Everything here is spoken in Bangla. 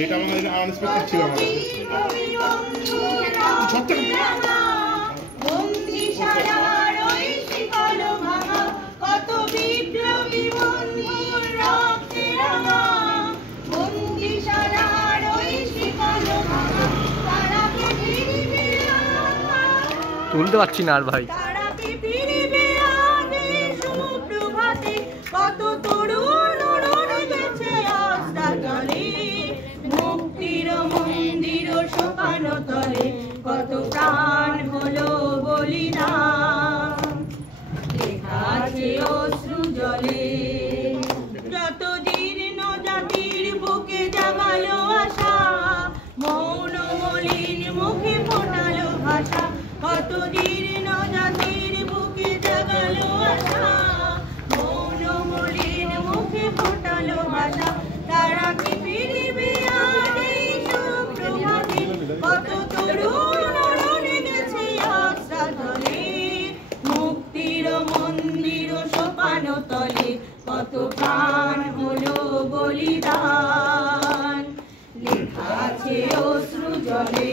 এটা আমাদের আনএক্সপেক্টেড ছিল তুলতে পারছি না আর ভাই। কত তরুণ মুক্তির মন্দির শোকানো তলে কত প্রাণ হলো বলিদান লেখা আছে অশ্রু জলে। যত জীর্ণ জাতির বুকে জাগালো আশা মৌন মলিন মুখে ফোটালো ভাষা। কত জীর্ণ জাতির বুকে জাগালো আশা মৌন মলিন মুখে ফোটালো ভাষা। তারা কি ফিরবে আর এই সুপ্রভাতে কত তরুণ রণে গেছে আশ্রা জলে মুক্তির মন্দির সোপানো তলে কত প্রাণ হলো বলিদান লেখা আছে অশ্রু জলে।